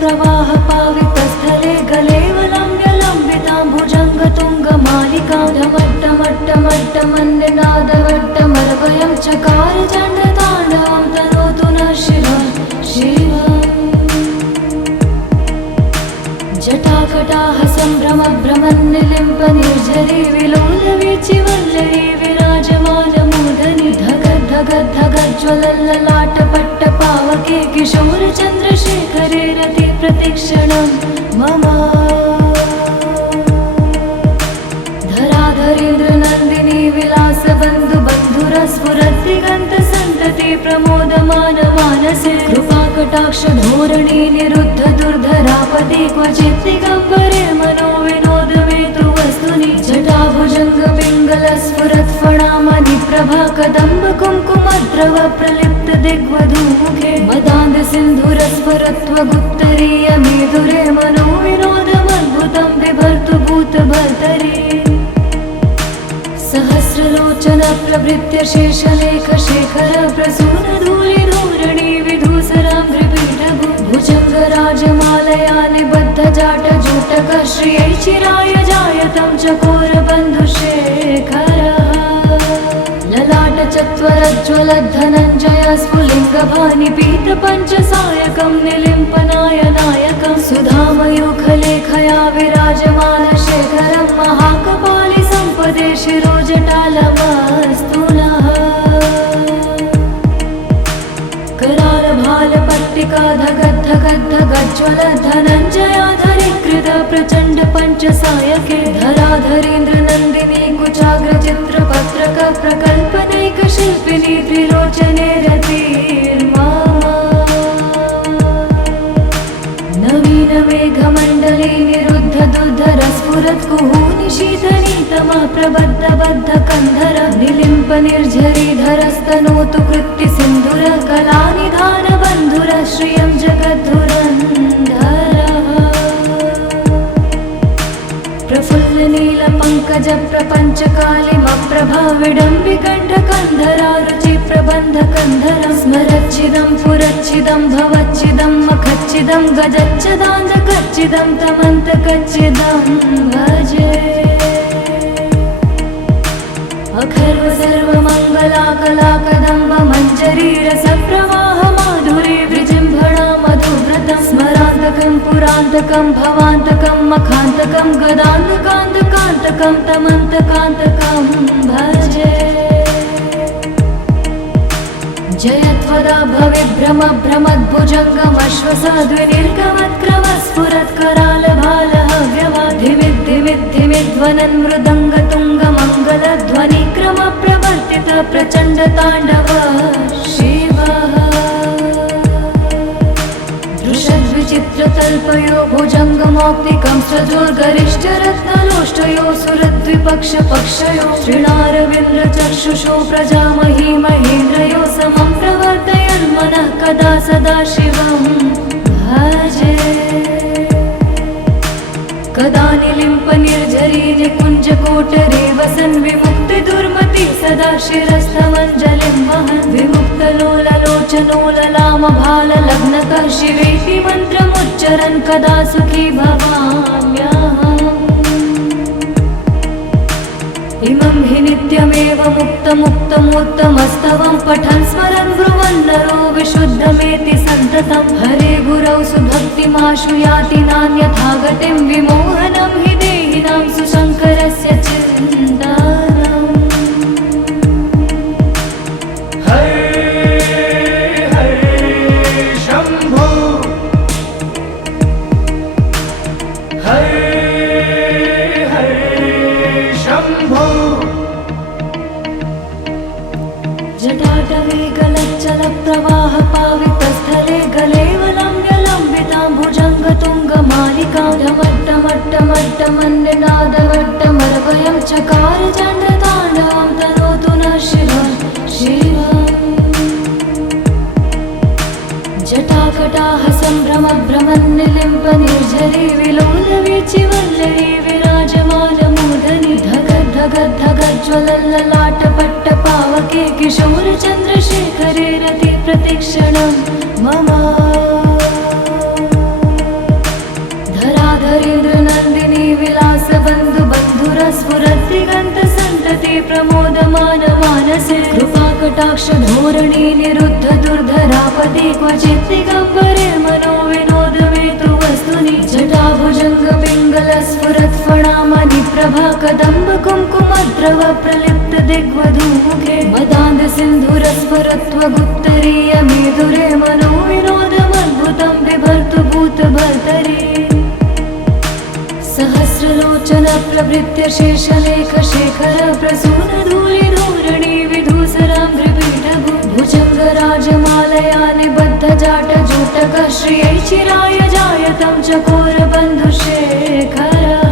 प्रवाह पावितस्थले गलेवलम्ब्य लम्बितां भुजङ्गतुङ्गमालिकां ढमट्टमट्टमट्टमन्निनादवट्टमरवयं चकार चण्डताण्डवं तनोतु नः शिवं शिवम् जटाकटाह सम्भ्रमभ्रमन्निलिम्प निर्झरी विलोलवीचिवल्लरी विराजमानमूर्धनि धगद्धगद्धगज्ज्वलल्ललाटपट्टपावके किशोरचन्द्रशेखरे रति प्रतिक्षणं मम धराधरेन्द्रनन्दिनी विलासबन्धुबन्धुरस्फुरद्दिगन्तसन्तति प्रमोदमान मानसे कृपाकटाक्षधोरणी निरुद्ध दुर्धरापदि क्वचित् दिगम्बरे मनो विनोदमेतु वस्तुनि जटाभुजङ्गपिङ्गलस्फुरत्फणामणि प्रभा कदम्ब कुङ्कुमद्रव प्रलिप्त दिग्वधूमुखे मदान्धसिन्धुरस्फुरत्वगुप्तरीय मेधुरे मनो विनोदमद्भुतं बिभर्तु भूतभर्तरि सहस्रलोचन प्रभृत्य शेषलेख शेखर प्रसून धूलिधूरणि विधूसरां भुजङ्गराजमालया निबद्ध जाट जूटक श्रियै चिराय जायतं चकोरबन्धुशेखरः ललाट चत्वरज्ज्वलद्धनञ्जय स्फुलिङ्गभानि पीतपञ्चसायकं निलिम्पनायनायकं सुधामयूखलेखया विराजमानशेखरं महाकपालि सम्पदे शिरोजटालमस्तु नः करालभालपट्टिका धगद्धगद्धगज्ज्वल धनञ्जयाधरीकृत प्रचण्ड पञ्चसायके धराधरेन्द्रनन्दिनी कुचाग्रचित्रपत्रक प्रकल्पनैकशिल्पिनी त्रिलोचने रतिर्मा नवीन मेघमण्डले निरुद्ध दुर्धरस्फुरत्कुहूनि शीतनीतमा प्रबद्ध बद्ध कन्धर निलिम्प निर्झरीधरस्तनोतु कृत्ति सिन्धुर कलानिधान बन्धुर श्रियं जगद्धुरन्धरः प्रफुल्ल नील पंकज प्रपञ्च कालिमप्रभा विडम्बिकण्ठकन्धरा रुचि प्रबन्ध कन्धरं स्मरच्चिदं पुरच्चिदं भवच्चिदं मखच्चिदं गजच्चदान्धकच्चिदं तमन्तकच्चिदं भजे अखर्व सर्वमङ्गलाकलाकदम्ब मञ्जरी रसप्रवाह माधुरी विजृम्भणा मधुव्रतं स्मरान्तकं पुरान्तकं भवान्तकं मखान्तकं गदान्तकान्तकान्तकं तमन्तकान्तकं भजे जयत्वदा भविभ्रम भ्रमद्भुजङ्गमश्वसाद्विनिर्गमत्क्रमस्फुरत्करालभालहव्यवाधिमिद्धिमिद्धिमिध्वनन् मृदङ्गतुङ्गमङ्गलध्वनिक्रम प्रवर्तित प्रचण्ड ताण्डव शिवः दृशद्विचित्रतल्पयो भुजङ्गमौक्तिकं सजोर्गरिष्ठरत्नलोष्टयो सुरद्विपक्षपक्षयो श्रीणारविन्द्रचक्षुषो प्रजामही महेन्द्रयो समं प्रवर्तयन्मनः कदा सदा शिवं भजे कदा निलिम्प निर्झरी निकुञ्जकोटरे वसन् विमुक्तिदुर्मति सदा शिरस्थमञ्जलिं वहन् विमुक्तलोललोचनोललामभाललग्नतः शिवेति मन्त्रमुच्चरन् कदा सुखी भवाम्यहम् इमं हि नित्यमेव मुक्तमुत्तमोत्तमस्तवं पठन् स्मरन् ब्रुवन् नरो विशुद्धमेति सन्ततं हरे गुरौ सुभक्तिमाशु याति नान्यथा गतिं विमोहनं हि देहिनां सुशङ्करस्य चिन्तनम् जटाटवेगलज्जल प्रवाह पावितस्थले गलेवलम्ब्य लम्बितां भुजङ्गतुङ्गमालिकां ढमट्टमट्टमट्टमन्निनादवट्टमरवयं चकार चण्डताण्डवं तनोतु नः शिवं शिवम् जटाकटाह सम्भ्रमभ्रमन्निलिम्प निर्झरी विलोलवीचिवल्लरी विराजमानमूर्धनि धगद्धगद्धगज्ज्वलल्ललाटपट्टपावके किशोरचन्द्रशेखरे रति प्रतिक्षणं मम सन्तति प्रमोदमान मानसे कृपाकटाक्ष धोरणी निरुद्ध दुर्धरापति क्वचित् दिगम्बरे मनो विनोदमेतु वस्तुनि जटाभुजङ्ग पिङ्गल स्फुरत् फणामणि प्रभा कदम्ब कुङ्कुमद्रव प्रलिप्त दिग्वधूमुखे मदान्ध सिन्धुरस्फुरत्वगुत्तरीय मेदुरे मनो विनोदमद्भुतं बिभर्तु भूतभर्तरि सहस्रलोचन प्रभृत्य शेषलेख शेखर प्रसून धूलि धूरणि विधूसराम्भ्रिपीठभु भुजङ्गराजमालया निबद्ध जाट जूटक श्रियै चिराय जायतं चकोर बन्धुशेखरः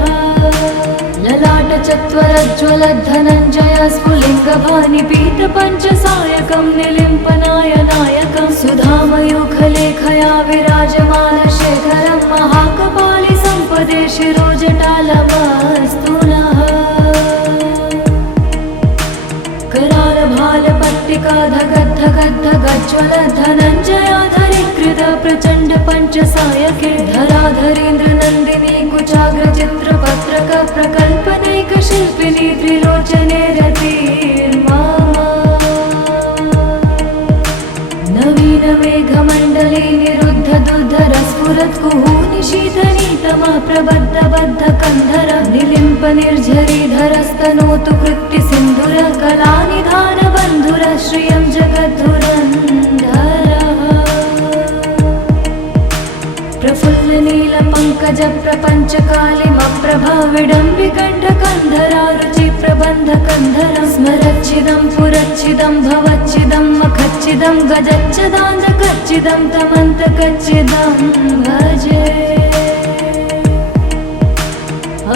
ललाट चत्वरज्ज्वलद्धनञ्जय स्फुलिङ्गभानि पीत पञ्चसायकं निलिम्पनाय नायकं सुधामयूखलेखया विराजमान शेखरं महाकपालि सम्पदे शिरोजटालमस्तु नः कराल भाल पट्टिका धगद् धगद् धगज्ज्वल धनञ्जयाधरीकृत प्रचण्ड पञ्चसायके धराधरेन्द्र नन्दिनी कुचाग्र चित्रपत्रक प्रकल्पनैक शिल्पिनी त्रिलोचने रतिर्मा नवीन मेघमण्डले निरुद्ध दुर्धर स्फुरत् कुहूनि शीतनीतमः प्रबद्ध बद्ध कन्धर निलिम्प निर्झरीधरस्तनोतु कृत्ति सिन्धुर कलानिधान बन्धुर श्रियं जगद्धुरन्धरः प्रफुल्ल नील पङ्कज प्रपञ्च कालिमप्रभा विडम्बिकण्ठ कन्धरा रुचि प्रबन्ध कन्धरं स्मरच्छिदं पुरच्छिदं भवच्छिदं मखच्छिदं गजच्छदान्धकच्छिदं तमन्तकच्छिदं भजे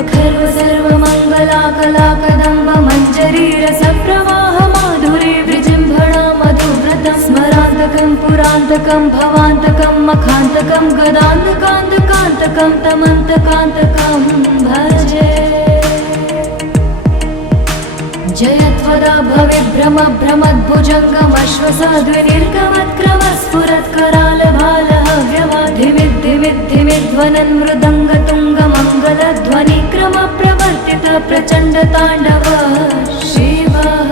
अखर्व सर्वमङ्गलाकलाकदम्ब मञ्जरी रसप्रवाह माधुरी विजृम्भणा मधुव्रतं स्मरान्तकं पुरान्तकं भवान्तकं मखान्तकं गदान्तकान्तकान्तकं तमन्तकान्तकं भजे जयत्वदा भविभ्रम भ्रमद्भुजङ्गमश्वसाद्विनिर्गमत्क्रम स्फुरत् कराल भालः धिमिद्धिमिद्धिमिध्वनन् मृदङ्गतुङ्गमङ्गलध्वनिक्रम प्रवर्तित प्रचण्ड ताण्डव शिवः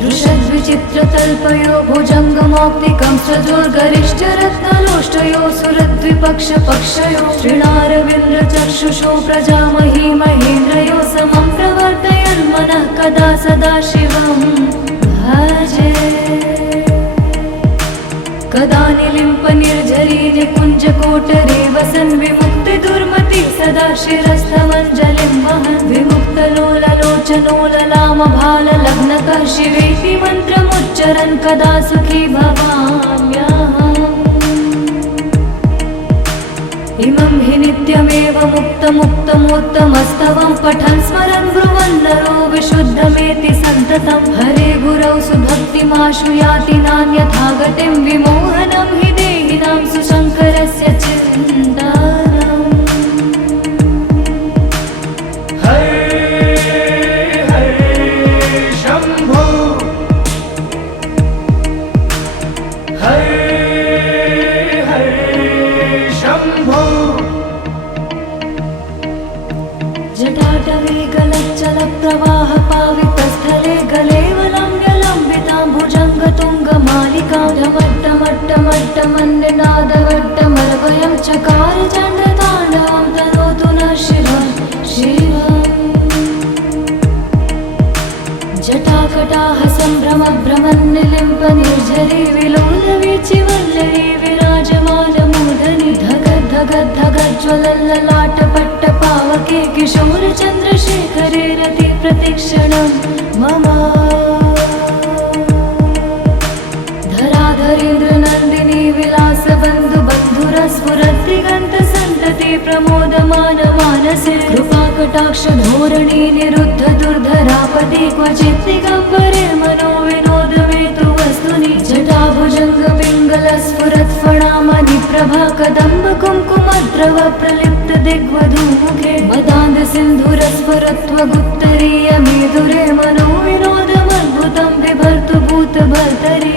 दृशद्विचित्रतल्पयो भुजङ्गमौक्तिकं सजोर्गरिष्ठरत्नलोष्टयो सुरद्विपक्षपक्षयो श्रीणारविन्द्रचक्षुषो प्रजामही महेन्द्रयो समं प्रवर्तयन्मनः कदा सदा शिवं भजे कदा निलिम्प निर्झरी निकुञ्जकोटरे वसन् विमुक्ति दुर्मति सदा शिरस्थमञ्जलिं वहन् विमुक्तलोललोचनोललाम भाललग्नकः शिवेति मन्त्रमुच्चरन् कदा सुखी भवाम्यहम् इमं हि नित्यमेव मुक्तमुत्तमोत्तमस्तवं पठन् स्मरन् ब्रुवन् नरो विशुद्धमेति सन्ततं हरे गुरौ सुभक्तिमाशु याति नान्यथा गतिं विमोहनं हि देहिनां सुशङ्करस्य चिन्तनम् हरे हरे शम्भो हरे शम्भो जटाटवे गलच्चल प्रवाह पावितस्थले गलेवलम्ब्यलम्बितां भुजङ्गतुङ्गमालिकां ढमट्टमट्टमट्टमन्निनादवट्टमर्वयं चकार चण्डताण्डवं तनोतु नः शिवं शिवम् जटाकटाह सम्भ्रम भ्रमन्निलिम्प निर्झरी विलोलवीचिवल्लरी विराजमानमूर्धनि धगद् धगद् धगज्ज्वलल्ललाटपट्ट पावके किशोर चन्द्रशेखरे रति प्रतिक्षणं मम धराधरेन्द्र नन्दिनी विलास बन्धु बन्धुर स्फुरत् दिगन्त सन्तति प्रमोदमान मानसे कृपाकटाक्ष धोरणी निरुद्ध दुर्धरापति क्वचित् दिगम्बरे मनो विनोदमेतु वस्तुनि जटाभुजङ्ग पिङ्गल स्फुरत् फणामणि प्रभा कदम्ब कुङ्कुमद्रव प्रलिप्त दिग्वधूमुखे मदान्ध सिन्धुरस्फुरत्वगुत्तरीय मेदुरे मनो विनोदमद्भुतं बिभर्तु भूतभर्तरि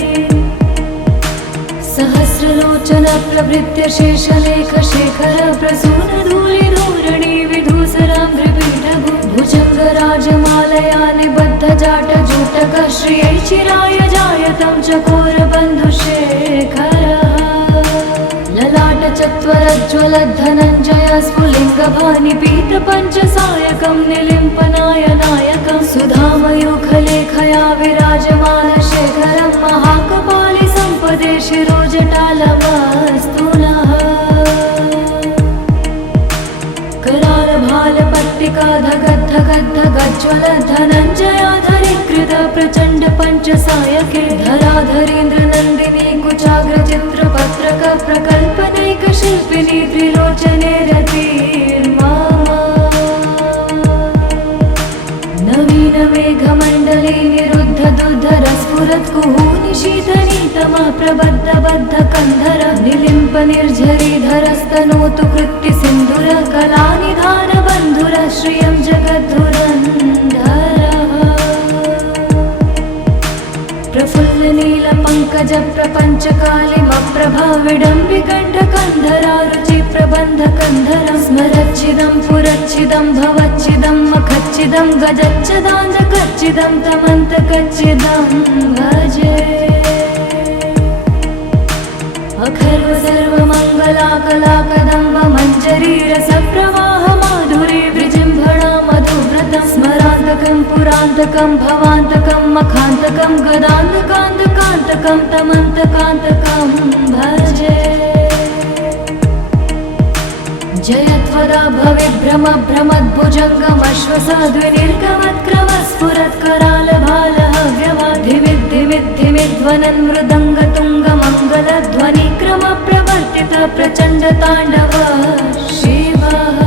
सहस्रलोचन प्रभृत्य शेषलेख शेखर प्रसून धूलि धूरणि विधूसराम्भ्रिपीठभु विराजमालया निबद्धजाटजूटकः श्रियै चिराय जायतं चकोरबन्धुशेखरः ललाटचत्वरज्ज्वलद्धनञ्जय स्फुलिङ्गभानिपीतपञ्चसायकं निलिम्पनायनायकं सुधामयूखलेखया विराजमानशेखरं महाकपालि सम्पदे शिरोजटालमस्तु नः करालभालपट्टिकाधगद्धगद्धगज्ज्वलद्धनञ्जयाधरीकृत प्रचण्ड पञ्चसायके धराधरेन्द्रनन्दिनी कुचाग्रचित्रपत्रक प्रकल्पनैकशिल्पिनी त्रिलोचने रतिर्मा नवीन मेघमण्डले निरुद्ध दुर्धरस्फुरत्कुहूनि शीतनीतमः प्रबद्धबद्ध कन्धर निलिम्प निर्झरीधरस्तनोतु कृत्ति सिन्धुर कलानिधान बन्धुर श्रियं जगद्धुरन्धरः प्रफुल्ल नील पंकज प्रपंच कालिमप्रभा विडम्बिकण्ठकन्धरा रुचि प्रबन्ध कन्धरं स्मरच्चिदं पुरच्चिदं भवच्चिदं मखच्चिदं गजच्चदान्धकच्चिदं तमन्तकच्चिदं भजे अखर्व सर्वमङ्गलाकलाकदम्ब मञ्जरी रसप्रवाह माधुरी विजृम्भणा मधुव्रतं स्मरान्तकं पुरान्तकं भवान्तकं मखान्तकं गदान्तकान्तकान्तकं तमन्तकान्तकं भजे जयत्वदा भविभ्रम भ्रमद्भुजङ्गमश्वसाद्विनिर्गमत्क्रमस्फुरत्करालभालः व्यवाधिमिद्धिमिद्धिमिध्वनन् मृदङ्गतुङ्गमङ्गलध्वनिक्रम प्रवर्तित प्रचण्ड ताण्डव शिवः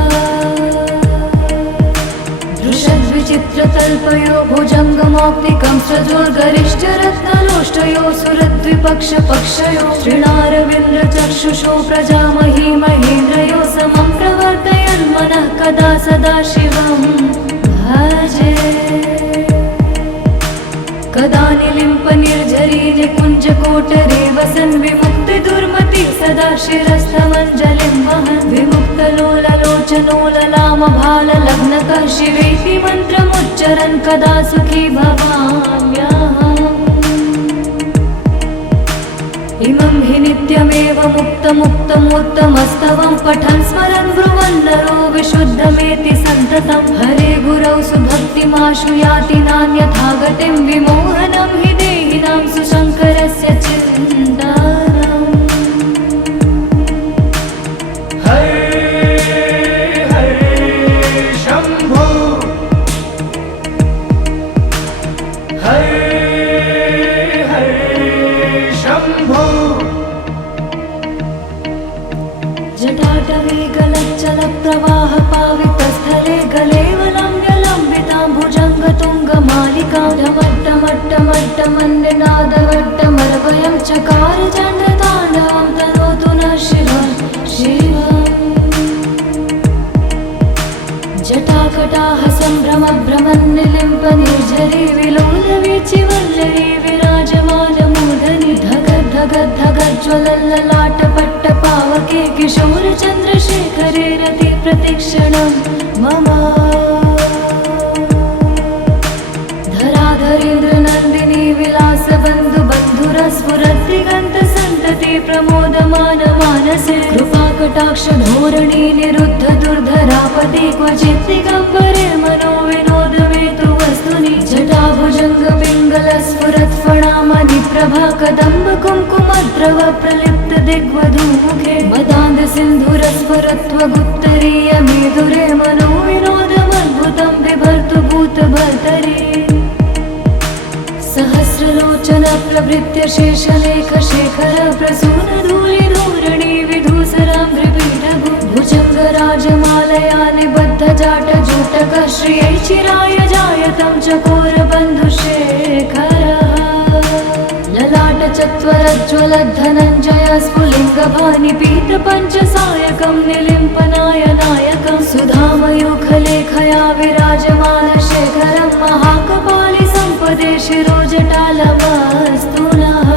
दृशद्विचित्रतल्पयो भुजङ्गमौक्तिकं सजोर्गरिष्ठरत्नलोष्टयो सुरद्विपक्षपक्षयो श्रीणारविन्द्रचक्षुषो प्रजामही महेन्द्रयो समं प्रवर्तयन् मनः कदा सदा शिवं भजे कदा निलिम्प निर्झरी निकुञ्जकोटरे वसन् विमुक्तिदुर्मति सदा शिरस्थमञ्जलिं वहन् विमुक्तलोललोचनोललामभाललग्नकः शिवेति मन्त्रमुच्चरन् कदा सुखी भवाम्यहम् इमं हि नित्यमेव मुक्तमुत्तमोत्तमस्तवं पठन् स्मरन् ब्रुवन् नरो विशुद्धमेति सन्ततं हरे गुरौ सुभक्तिमाशु याति नान्यथा गतिं विमोहनं हि देहिनां सुशङ्करस्य चिन्तनम् हरे हरे शम्भो हरे हरे शम्भो जटाटवे गलच्चल प्रवाह पावितस्थले गलेवलम्ब्यलम्बितां भुजङ्गतुङ्गमालिकां ढमट्टमट्टमट्टमन्निनादवट्टमर्वयं चकार चण्डताण्डवं तनोतु नः शिवं शिवम् जटाकटाह सम्भ्रमभ्रमन्निलिम्प निर्झरी विलोलवीचिवल्लरी विराजमानमूर्धनि धगद्धगद्धगज्ज्वलल्ललाटपट्टपावके किशोरचन्द्रशेखरे रति प्रतिक्षणं मम धराधरेन्द्रनन्दिनी विलासबन्धुबन्धुरस्फुरद्दिगन्तसन्तति प्रमोदमान मानसे कृपाकटाक्षधोरणी निरुद्ध दुर्धरापति क्वचित् दिगम्बरे मनो विनोदमेतु वस्तुनि जटाभुजङ्गपिङ्गलस्फुरत्फणामणि प्रभा कदम्ब कुङ्कुमद्रव प्रलिप्त दिग्वधूमुखे मदान्ध सिन्धुरस्फुरत्वगुप्तरीय मेदुरे मनो विनोदमद्भुतं बिभर्तु भूतभर्तरि सहस्रलोचन प्रभृत्य शेषलेख शेखर प्रसून धूलिधूरणि विधूसरां त्रिपीठभु भुजङ्गराजमालया निबद्धजाटजूटकः श्रियै चिराय जायतं चकोरबन्धुशेखरः ललाटचत्वरज्ज्वलद्धनञ्जय स्फुलिङ्गभानिपीतपञ्चसायकं निलिम्पनायनायकं सुधामयूखलेखया विराजमानशेखरं महाकपालि सम्पदे शिरोजटालमस्तु नः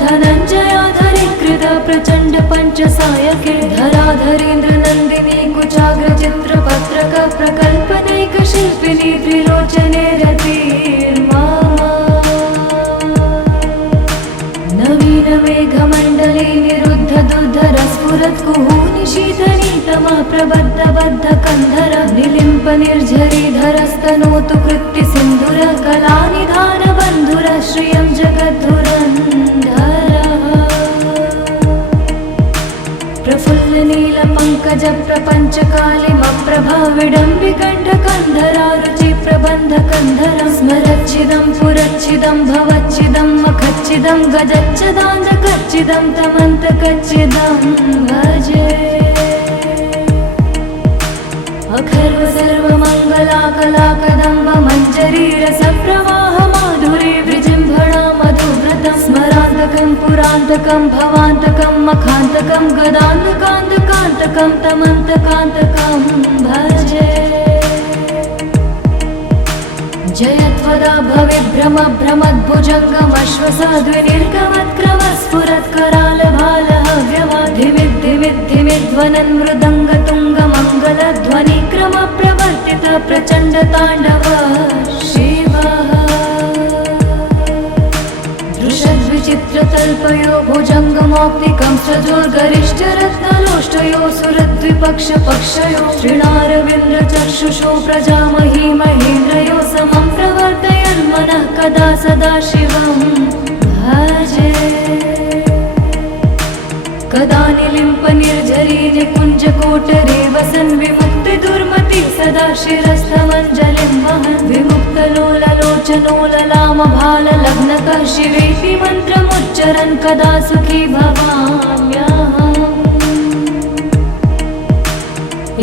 करालभालपट्टिकाधगद्धगद्धगज्ज्वलद्धनञ्जयाधरी धराधरीकृत प्रचण्ड पञ्चसायके धराधरेन्द्र नन्दिनी कुचाग्र चित्रपत्रक प्रकल्पनैक शिल्पिनी त्रिलोचने रतिर्मा नवीन मेघमण्डले निरुद्ध दुर्धर स्फुरत् कुहूनि शीतनीतमा प्रबद्ध बद्ध कन्धर निलिम्प निर्झरीधरस्तनोतु कृत्ति सिन्धुर कलानिधान बन्धुर श्रियं जगद्धुरन्धर प्रफुल्ल नील पंकज प्रपंच कालिमप्रभा विडम्बिकण्ठ कन्धरा रुचि प्रबन्ध कन्धर स्मरच्चिदं पुरच्चिदं भवच्चिदं मखच्चिदं गजच्चिदान्धकच्चिदं तमन्तकच्चिदं भजे अखर्व सर्वमङ्गलाकलाकदम्ब मञ्जरी रसप्रवाह माधुरी विजृम्भणा मधुव्रतं स्मरान्तकं पुरान्तकं भवान्तकं मखान्तकं गदान्तकान्तकान्तकं तमन्तकान्तकं भजे जयत्वदा भविभ्रम भ्रमद्भुजङ्गमश्वसाद्विनिर्गमत्क्रम स्फुरत्करालभालहव्यवाधिमिद्धिमिद्धिमिध्वनन् मृदङ्गतुङ्गमङ्गलध्वनिक्रम प्रवर्तित प्रचण्ड ताण्डव शिवः दृशद्विचित्रतल्पयो भुजङ्गमौक्तिकं सजोर्गरिष्ठरत्नलोष्टयो सुरद्विपक्षपक्षयो श्रीणारविन्द्रचक्षुषो प्रजामही महेन्द्रयो समं प्रवर्तयन्मनः कदा सदा शिवं भजे कदा निलिम्प निर्झरी निकुञ्जकोटरे वसन् विमुक्ति दुर्मति सदा शिरस्थमञ्जलिं वहन् विमुक्तलोललोचनोललाम भाललग्नकः शिवेति मन्त्रमुच्चरन् कदा सुखी भवाम्यहम्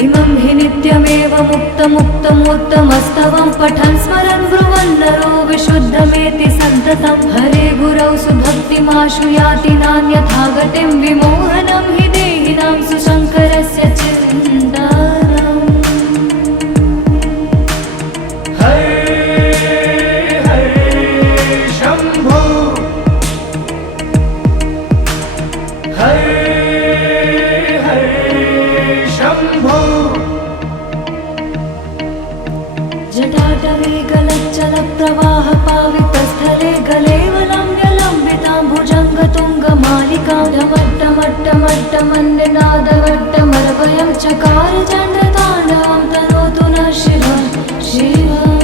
इमं हि नित्यमेव मुक्तमुत्तमोत्तमस्तवं पठन् स्मरन् ब्रुवन् नरो विशुद्धमेति सन्ततं हरे गुरौ सुभक्तिमाशु याति नान्यथा गतिं विमोहनं हि देहिनां सुशङ्करस्य चिन्तनम् हरे हरे शम्भो हरे शम्भो जटाटवे गलच्चल प्रवाह पावितस्थले गलेवलम्ब्यलम्बितां भुजङ्गतुङ्गमालिकां ढमट्टमट्टमट्टमन्यनादवट्टमरवयं चकार चण्डताण्डवं तनोतु नः शिवं शिवम्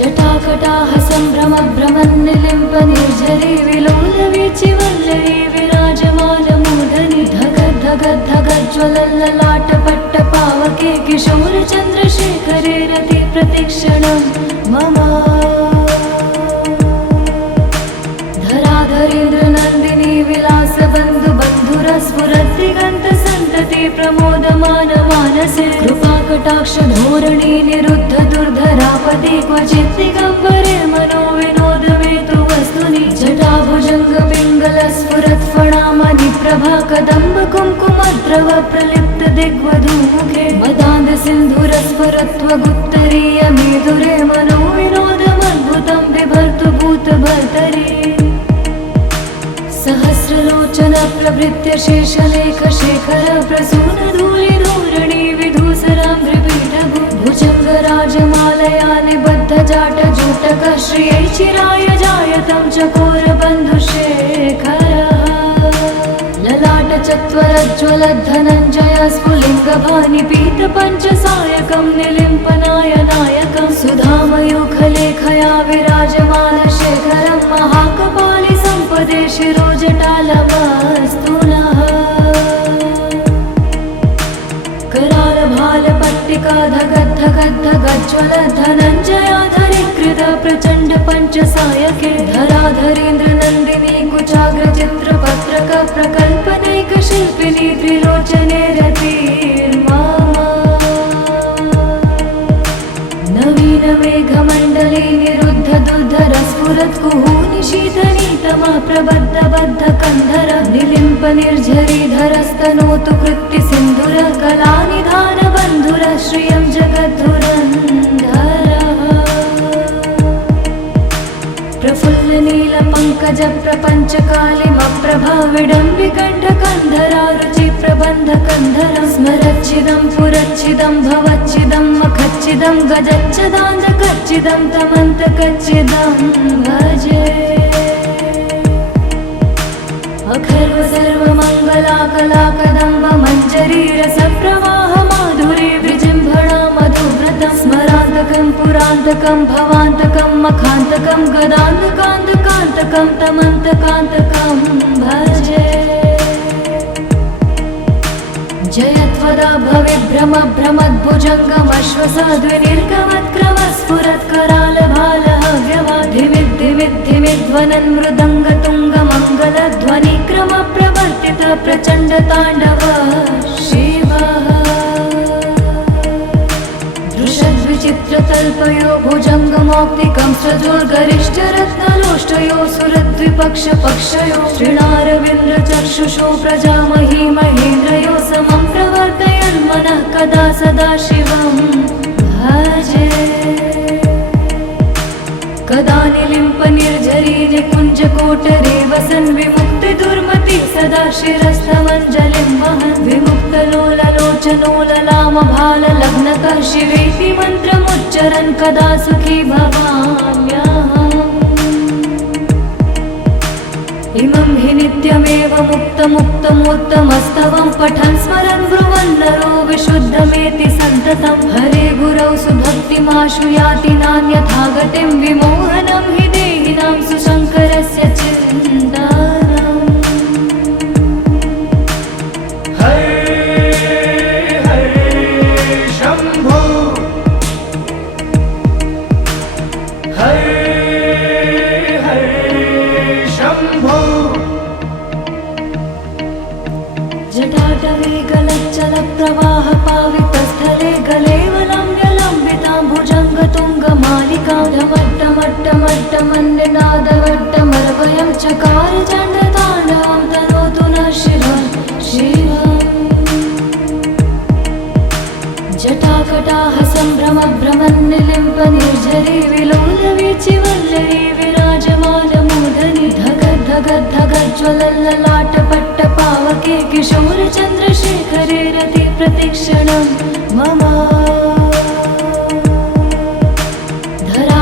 जटाकटाह सम्भ्रम भ्रमन्निलिम्प निर्झरी विलोलवीचिवल्लरी विराजमानमूर्धनि धगद्धगद्धगज्ज्वलल्ललाटपट्टपावके किशोर चन्द्रशेखरे रति प्रतिक्षणं मम धराधरेन्द्र नन्दिनी विलास बन्धु बन्धुर स्फुरद्दिगन्त सन्तति प्रमोदमान मानसे कृपाकटाक्ष धोरणी निरुद्ध दुर्धरापदे क्वचित् दिगम्बरे मनो विनोदमेतु वस्तुनि जटाभुजङ्ग पिङ्गल स्फुरत् फणामणि प्रभा कदम्ब कुङ्कुमद्रव प्रलिप्त दिग्वधूमुखे मदान्ध सिन्धुर स्फुरत्वगुत्तरीय मेधुरे मनो विनोदमद्भुतं बिभर्तु भूतभर्तरे सहस्रलोचन प्रभृत्य शेषलेख शेखर प्रसून धूलि धूरणि विधूसराङ्घ्रिपीठभु भुजङ्गराजमालया निबद्ध जाट जूटक श्रियै चिराय जायतं चकोर बन्धुशेखरः ललाट चत्वरज्ज्वलद्धनञ्जय स्फुलिङ्गभानि पीत पञ्चसायकं निलिम्पनायनायकं सुधामयूखलेखया विराजमान शेखरं महाकपालि सम्पदे शिरोजटालमस्तु नः करालभालपट्टिका धगद्धगद्धगज्ज्वल धनञ्जयाधरीकृत प्रचण्ड पञ्चसायके धराधरेन्द्र नन्दिनी कुचाग्र चित्रपत्रक प्रकल्पनैक शिल्पिनी त्रिलोचने रतिर्मा नवीन मेघमण्डले निरुद्ध दुर्धर स्फुरत् कुहूनि शीतनीतमा प्रबद्ध बद्ध कन्धर निलिम्प निर्झरीधरस्तनोतु कृत्ति सिन्धुर कलानिधान बन्धुर श्रियं जगद्धुरन्धर प्रफुल्ल नील पंकज प्रपञ्चकालिमप्रभाविडम्बिकण्ठकन्धरारुचि प्रबन्धकन्धरं स्मरच्छिदं पुरच्छिदं भवच्छिदं मखच्छिदं गजच्छदान्धकच्छिदं तमन्तकच्छिदं भजे अखर्व सर्वमङ्गलाकलाकदम्ब मञ्जरीरसप्रवाह माधुरी विजृम्भणा मधुव्रतं स्मरान्तकं पुरान्तकं भवान्तकं मखान्तकं गदान्तकान्तकान्तकं तमन्तकान्तकं भजे जयत्वदा भविभ्रमभ्रमद्भुजङ्गमश्वसाद्विनिर्गमत्क्रमस्फुरत्करालभालहव्यवाधिमिद्धिमिद्धिमिध्वनन् मृदङ्गतुङ्गमङ्गलध्वनिक्रमप्रवर्तित प्रचण्डताण्डव शिवः दृशद्विचित्रतल्पयो भुजङ्गमौक्तिकं सजोर्गरिष्ठरत्नलोष्टयो सुरद्विपक्षपक्षयो श्रीणारविन्द्रचक्षुषो प्रजामही महेन्द्रयो समं प्रवर्तयन्मनः कदा सदा शिवं भजे कदा निलिम्पनिर्झरी निकुञ्जकोटरे वसन् विमुक्तिदुर्मति सदा शिरस्थमञ्जलिं वहन् विमुक्तलोललोचनोललामभाललग्नकः शिवेति मन्त्रमुच्चरन् कदा सुखी भवाम्यहम् इमं हि नित्यमेव मुक्तमुक्तमोत्तमस्तवं पठन् स्मरन् ब्रुवन् नरो विशुद्धमेति सन्ततं हरे गुरौ सुभक्तिमाशु याति नान्यथा गतिं विमोहनं हि देहिनां सुशङ्करस्य चिन्तनम् हरे हरे शम्भो हरे हरे शम्भो जटाटवे गलच्चलप्रवाह पावितस्थले गलेवलम्ब्यलम्बितां भुजङ्गतुङ्गमालिकां ढमट्टमट्टमट्टमन्निनादवट्टमर्वयं चकार चण्डताण्डवं तनोतु नः शिवं शिवम् जटाकटाः सम्भ्रमभ्रमन्निलिम्पनिर्झरी विलोलवीचिवल्लरी विराजमानमूर्धनि धगद्धगद्धगज्ज्वलल्ललाटपट्टपावके किशोरचन्द्रशेखरे रति प्रतिक्षणं मम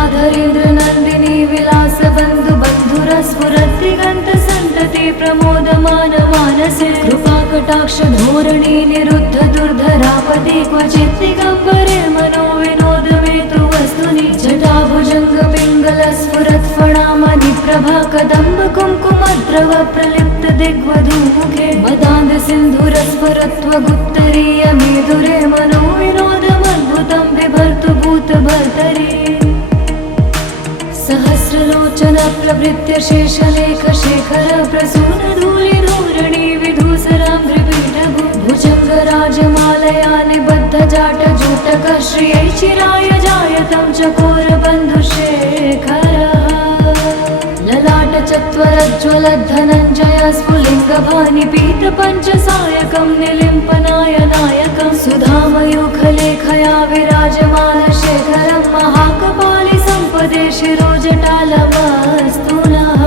धराधरेन्द्रनन्दिनी विलासबन्धुबन्धुरस्फुरद्दिगन्तसन्तति प्रमोदमानमानसे कृपाकटाक्षधोरणी निरुद्ध दुर्धरापदि क्वचित् दिगम्बरे मनो विनोदमेतु वस्तुनि जटाभुजङ्गपिङ्गलस्फुरत्फणामणि प्रभा कदम्ब कुङ्कुमद्रव प्रलिप्त दिग्वधूमुखे मदान्ध सिन्धुरस्फुरत्वगुप्तरीय मेधुरे मनो विनोदमद्भुतं बिभर्तु भूतभर्तरि सहस्रलोचन प्रभृत्य शेषलेख शेखर प्रसून धूलिधूरणि विधूसराङ्घ्रिपीठभु भुजङ्गराजमालया निबद्धजाटजूटकः श्रियै चिराय जायतं चकोरबन्धुशेखरः ललाटचत्वरज्ज्वलद्धनञ्जय स्फुलिङ्गभानिपीतपञ्चसायकं निलिम्पनाय नायकं सुधामयूखलेखया विराजमानशेखरं महाकपालि सम्पदे शिरोजटालमस्तु नः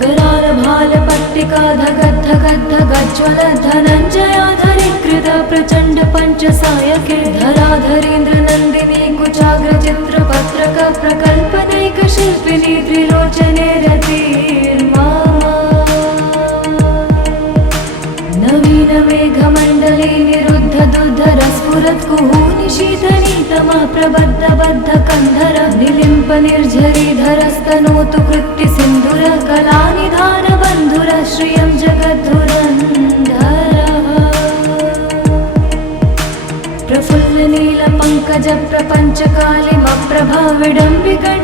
करालभालपट्टिका धगद्धगद्धगज्ज्वलद्धनञ्जयाधरीकृत प्रचण्ड पञ्चसायके धराधरेन्द्रनन्दिनी कुचाग्रचित्रपत्रक प्रकल्पनैकशिल्पिनी त्रिलोचने रतिर्मा नवीनमेघमण्डले निरुद्ध दुर्धरस्फुरत्कुहूनि शीतनीतमः प्रबद्धबद्धकन्धर निलिम्पनिर्झरीधरस्तनोतु कृत्तिसिन्धुर कलानिधानबन्धुर श्रियं जगद्धुरन्धरः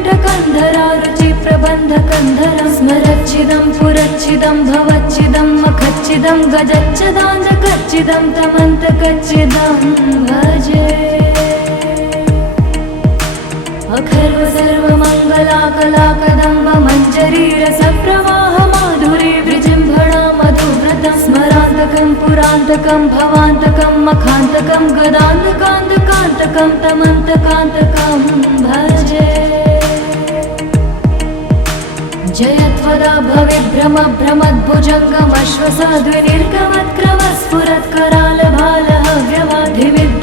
प्रफुल्लनीलपङ्कजप्रपञ्चकालिमप्रभाविडम्बिकण्ठकन्धरारुचि प्रबन्धकन्धरं स्मरच्छिदं पुरच्छिदं भवच्छिदं मखच्छिदं गजच्छदान्धकच्छिदं तमन्तकच्छिदं भजे अखर्व सर्वमङ्गलाकलाकदम्ब मञ्जरीरसप्रवाह माधुरी विजृम्भणा मधुव्रतं स्मरान्तकं पुरान्तकं भवान्तकं मखान्तकं गदान्तकान्तकान्तकं तमन्तकान्तकं भजे जयत्वदा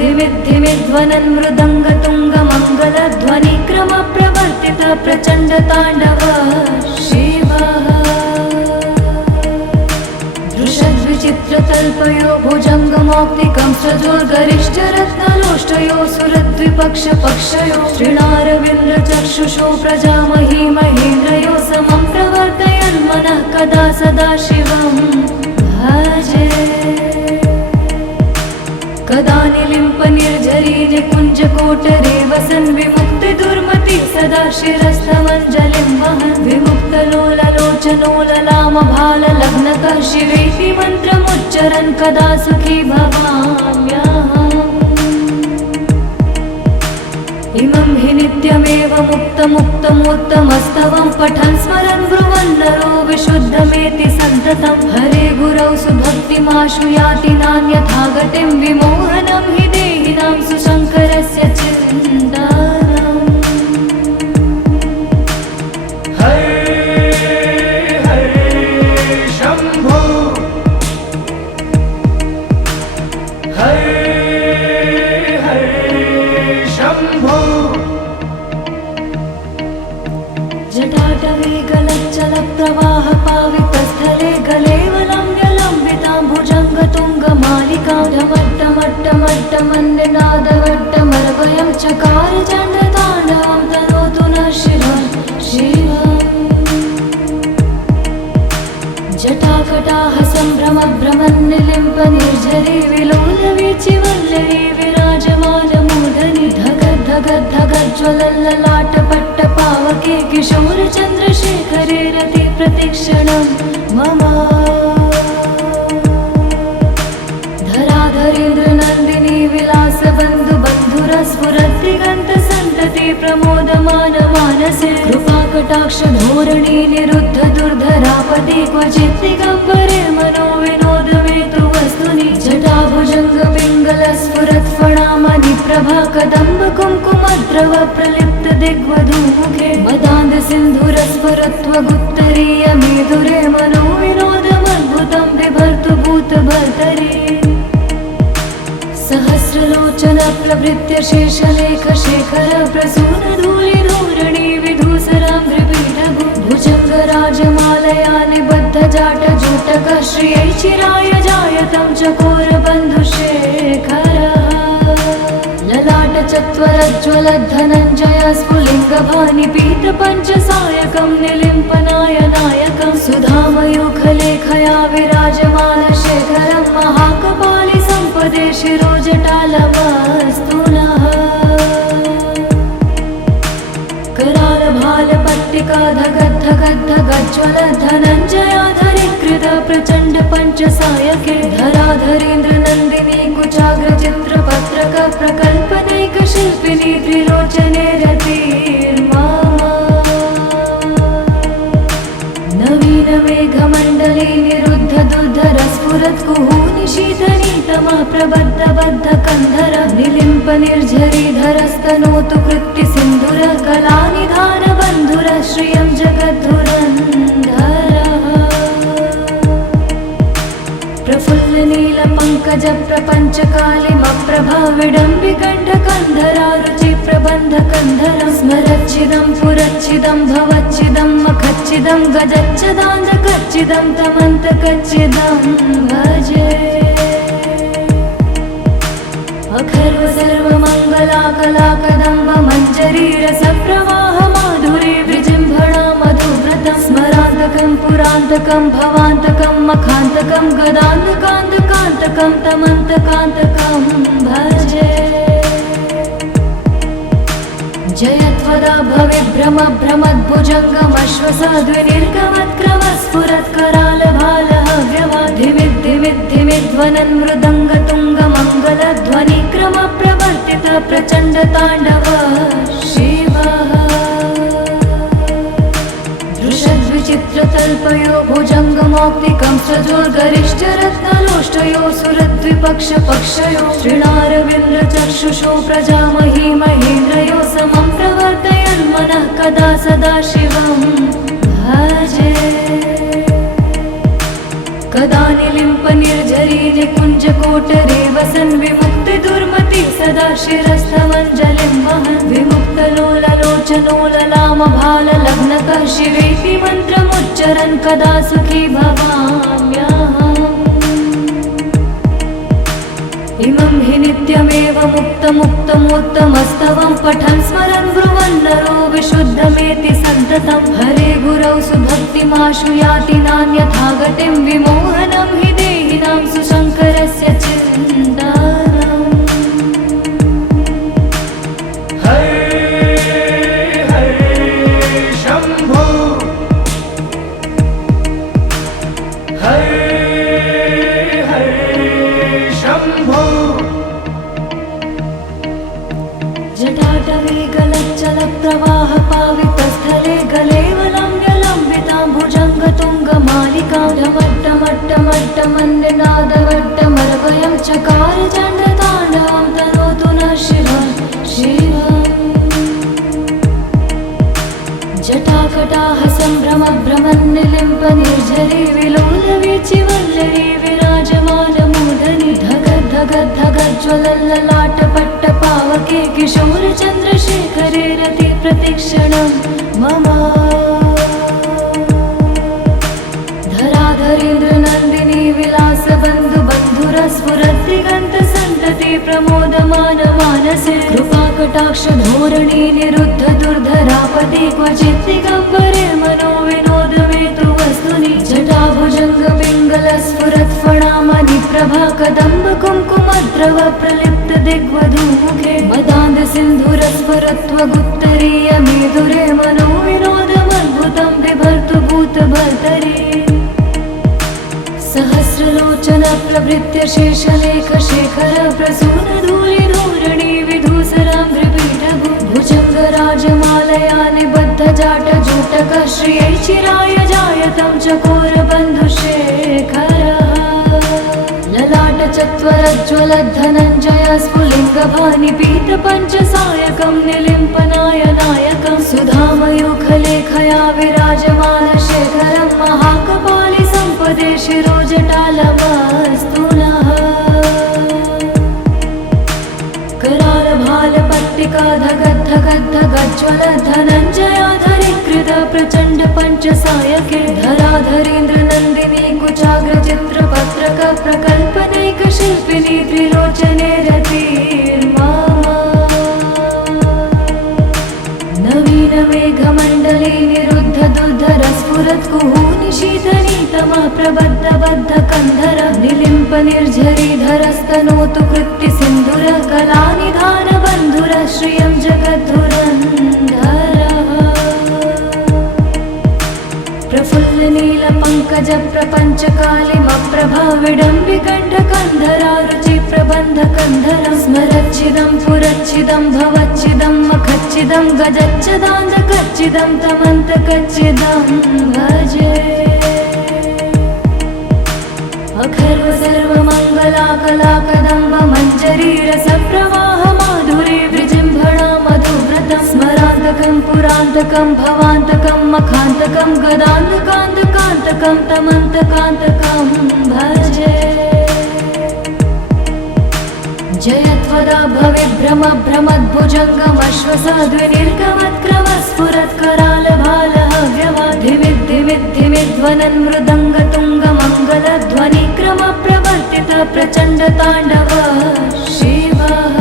भविभ्रमभ्रमद्भुजङ्गमश्वसाद्विनिर्गमत्क्रमस्फुरत्करालभालहव्यवाधिमिद्धिमिद्धिमिध्वनन् मृदङ्गतुङ्गमङ्गलध्वनिक्रमप्रवर्तित प्रचण्डताण्डव शिवः दृशद्विचित्रतल्पयो भुजङ्गमौक्तिकं सजोर्गरिष्ठरत्नलोष्टयो सुरद्विपक्षपक्षयो श्रीणारविन्द्रचक्षुषो प्रजामही महेन्द्रयो समं प्रवर्तयन् मनः कदा सदा शिवं भजे कदा निलिम्पनिर्झरी निकुञ्जकोटरे वसन् विमुक्तिदुर्मति सदा शिरस्थमञ्जलिं वहन् विमुक्तलोललोचनो ललामभाललग्नकः शिवेति मन्त्रमुच्चरन् कदा सुखी भवाम्यहम् इमं हि नित्यमेव मुक्तमुत्तमोत्तमस्तवं पठन् स्मरन् ब्रुवन् नरो विशुद्धमेति सन्ततं हरे गुरौ सुभक्तिमाशु याति नान्यथा गतिं विमोहनं हि देहिनां सुशङ्करस्य चिन्तनम् हरे हरे शम्भो हरे हरे शम्भो जटाटवे गलच्चलप्रवाहपावितस्थले गलेवलम्ब्यलम्बितां भुजङ्गतुङ्गमालिकां ढमट्टमट्टमट्टमन्निनादवट्टमर्वयं चकार चण्डताण्डवं तनोतु नः शिवः शिवम् जटाकटाः सम्भ्रमभ्रमन्निलिम्पनिर्झरी विलोलवीचिवल्लरी विराजमानमूर्धनि धगद्धगद्धगज्ज्वलल्ललाटपट्टपावके किशोरचन्द्रशेखरे रति प्रतिक्षणं मम धराधरेन्द्रनन्दिनी विलासबन्धुबन्धुरस्फुरद्दिगन्तसन्तति प्रमोदमानमानसे कृपाकटाक्षधोरणी निरुद्ध दुर्धरापदे क्वचित् दिगम्बरे मनो विनोदमेतु वस्तुनि जटाभुजङ्गपिङ्गलस्फुरत्फणामणि प्रभा कदम्ब कुङ्कुमद्रव प्रलिप्त दिग्वधूमुखे मदान्धसिन्धुरस्फुरत्वगुत्तरीयमेधुरे मनो विनोदमद्भुतं बिभर्तु भूतभर्तरि सहस्रलोचन प्रभृत्य शेषलेखशेखर प्रसूनधूलिधूरणि विधूसराङ्घ्रिपीठभु भुजङ्गराजमालया निबद्धजाटजूटकः श्रियै चिराय जायतं चकोरबन्धुशेखरः ललाटचत्वरज्ज्वलद्धनञ्जय स्फुलिङ्गभानिपीतपञ्चसायकं निलिम्पनायनायकं सुधामयूखलेखया विराजमानशेखरं महाकपालि सम्पदे शिरोजटालमस्तु नः करालभालपट्टिका धगद्धगद्धगज्ज्वलद्धनञ्जयाधरीकृत प्रचण्ड पञ्चसायके धराधरेन्द्रनन्दिनी कुचाग्रचित्रपत्रक प्रकल्पनैकशिल्पिनी त्रिलोचने रतिर्मा नवीनमेघमण्डले निरुद्ध दुर्धरस्फुरत्कुहूनि शीतनीतमः प्रबद्धबद्धकन्धर निलिम्पनिर्झरीधरस्तनोतु कृत्तिसिन्धुरः कलानिधानबन्धुरः श्रियं जगद्धुरन्धरः प्रफुल्लनीलपङ्कजप्रपञ्चकालिमप्रभा विडम्बिकण्ठकन्धरा रुचिप्रबन्धकन्धरं स्मरच्छिदं पुरच्छिदं भवच्छिदं मखच्छिदं गजच्छदान्धकच्छिदं तमन्तकच्छिदं भजे अखर्व सर्वमङ्गलाकलाकदम्ब मञ्जरीरसप्रवाह माधुरी विजृम्भणा मधुव्रतं स्मरान्तकं पुरान्तकं भवान्तकं मखान्तकं गदान्तकान्तकान्तकं तमन्तकान्तकं भजे जयत्वदा भविभ्रमभ्रमद्भुजङ्गमश्वसाद्विनिर्गमत्क्रमस्फुरत्करालभालहव्यवाधिमिद्धिमिद्धिमिध्वनन् मृदङ्गतुङ्गमङ्गलध्वनिक्रमप्रवर्तित प्रचण्डताण्डव शिवः दृशद्विचित्रतल्पयो भुजङ्गमौक्तिकं सजोर्गरिष्ठरत्नलोष्टयो सुरद्विपक्षपक्षयो श्रीणारविन्द्रचक्षुषो प्रजामही महेन्द्रयो समं प्रवर्तयन् मनः कदा सदा शिवं भजे। कदा निलिम्पनिर्झरी निकुञ्जकोटरे वसन् विमुक्तिदुर्मति सदा शिरस्थमञ्जलिं वहन् विमुक्तलोललोचनोललामभाललग्नकः शिवेति मन्त्रमुच्चरन् कदा सुखी भवाम्यहम्। इमं हि नित्यमेव मुक्तमुत्तमोत्तमस्तवं पठन् स्मरन् ब्रुवन् नरो विशुद्धमेति सन्ततं हरे गुरौ सुभक्तिमाशु याति नान्यथा गतिं विमोहनं हि देहिनां सुशङ्करस्य चिन्तनम्। हरे हरे शम्भो हरे शम्भो। जटाटवे गलच्चलप्रवाह पावितस्थले गलेवलम्ब्यलम्बितां भुजङ्गतुङ्गमालिकां ढमट्टमट्टमट्टमन्निनादवट्टमर्वयं चकार चण्डताण्डवं तनोतु नः शिवं शिवम्। जटाकटाः सम्भ्रमभ्रमन्निलिम्पनिर्झरी विलोलवीचिवल्लरी विराजमानमूर्धनि धगद्धगद्धगज्ज्वलल्ललाटपट्टपावके किशोरचन्द्रशेखरे रति प्रतिक्षणं मम। धराधरेन्द्रनन्दिनी विलासबन्धुबन्धुरस्फुरद्दिगन्तसन्तति प्रमोदमानमानसे कृपाकटाक्षधोरणी निरुद्ध दुर्धरापति क्वचित् दिगम्बरे मनो विनोदमेतु वस्तुनि जटाभुजङ्गपिङ्गलस्फुरत्फणामणि प्रभा कदम्ब कुङ्कुमद्रव प्रलिप्त दिग्वधूमुखे मदान्धसिन्धुरस्फुरत्वगुप्तरीयमेधुरे मनो विनोदमद्भुतं बिभर्तु भूतभर्तरि। सहस्रलोचन प्रभृत्य शेषलेखशेखर प्रसूनधूलिधूरणि विधूसराङ्घ्रिपीठभु भुजङ्गराजमालया निबद्धजाटजूटकः श्रियै चिराय जायतं चकोरबन्धुशेखरः। ललाटचत्वरज्ज्वलद्धनञ्जय स्फुलिङ्गभानिपीतपञ्चसायकं निलिम्पनाय नायकं सुधामयूखलेखया विराजमानशेखरं महाकपालि सम्पदे शिरोजटालमस्तु नः। करालभालपट्टिका धगद्धगद्धगज्ज्वलद्धनञ्जयाधरीकृत प्रचण्ड पञ्चसायके धराधरेन्द्रनन्दिनी कुचाग्रचित्रपत्रक प्रकल्पनैकशिल्पिनी त्रिलोचने रतिर्मम। नवीनमेघमण्डले निरुद्ध दुर्धरस्फुरत्कुहूनि शीतनीतमः प्रबद्धबद्धकन्धर निलिम्पनिर्झरीधरस्तनोतु कृत्तिसिन्धुरः कलानिधानबन्धुरः श्रियं जगद्धुरन्धरः। प्रफुल्लनीलपङ्कजप्रपञ्चकालिमप्रभा विडम्बिकण्ठकन्धरा रुचिप्रबन्धकन्धरं स्मरच्छिदं पुरच्छिदं भवच्छिदं मखच्छिदं गजच्छदान्धकच्छिदं तमन्तकच्छिदं भजे। अखर्व सर्वमङ्गलाकलाकदम्ब मञ्जरी रसप्रवाह माधुरी विजृम्भणा मधुव्रतं स्मरान्तकं पुरान्तकं भवान्तकं मखान्तकं गदान्तकान्तकान्तकं तमन्तकान्तकं भजे। जयत्वदा भविभ्रमभ्रमद्भुजङ्गमश्वसाद्विनिर्गमत्करालभालहव्यवाधिमिद्धिमिद्धिमिध्वनन् मृदङ्गतुङ्गमङ्गलध्वनिक्रमप्रवर्तित प्रचण्डताण्डव शिवः।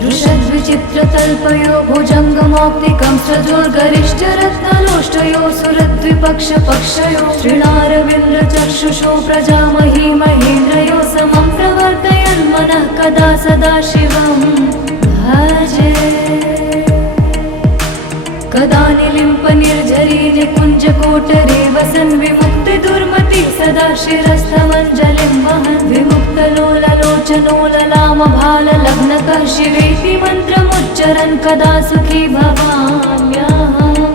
दृशद्विचित्रतल्पयो भुजङ्गमौक्तिकं सजोर्गरिष्ठरत्नलोष्टयो सुरद्विपक्षपक्षयो श्रीणारविन्द्रचक्षुषो प्रजामही महेन्द्रयो समं प्रवर्तयन् मनः कदा सदा शिवं भजे। कदा निलिम्पनिर्झरी निकुञ्जकोटरे वसन् विमुक्तिदुर्मति सदा शिरस्थमञ्जलिं वहन् विमुक्तलोललोचनोललामभाललग्नकः शिवेति मन्त्रमुच्चरन् कदा सुखी भवाम्यहम्।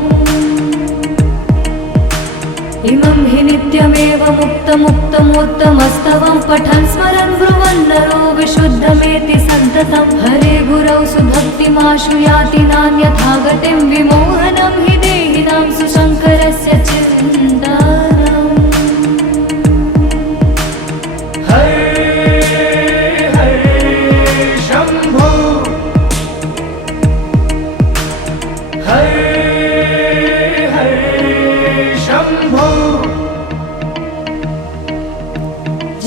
इमं हि नित्यमेव मुक्तमुत्तमोत्तमस्तवं पठन् स्मरन् ब्रुवन् नरो विशुद्धमेति सन्ततं हरे गुरौ सुभक्तिमाशु याति नान्यथा गतिं विमोहनं हि देहि देहिनां सुशङ्करस्य चिन्तानम् हर हर शम्भो हर हर शम्भो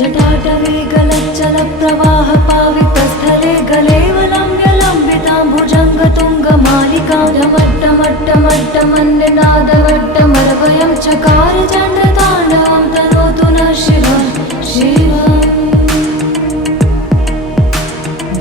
जटाटवे गलच्चलप्रवाह पावितस्थले गलेवलम्ब्य लम्बितां भुजङ्गतुङ्गमालिकां ढमट्टमट्टमट्टमन्यनादवट्टमरवयं चकार चण्डताण्डवं तनोतु नः शिवं शिवम्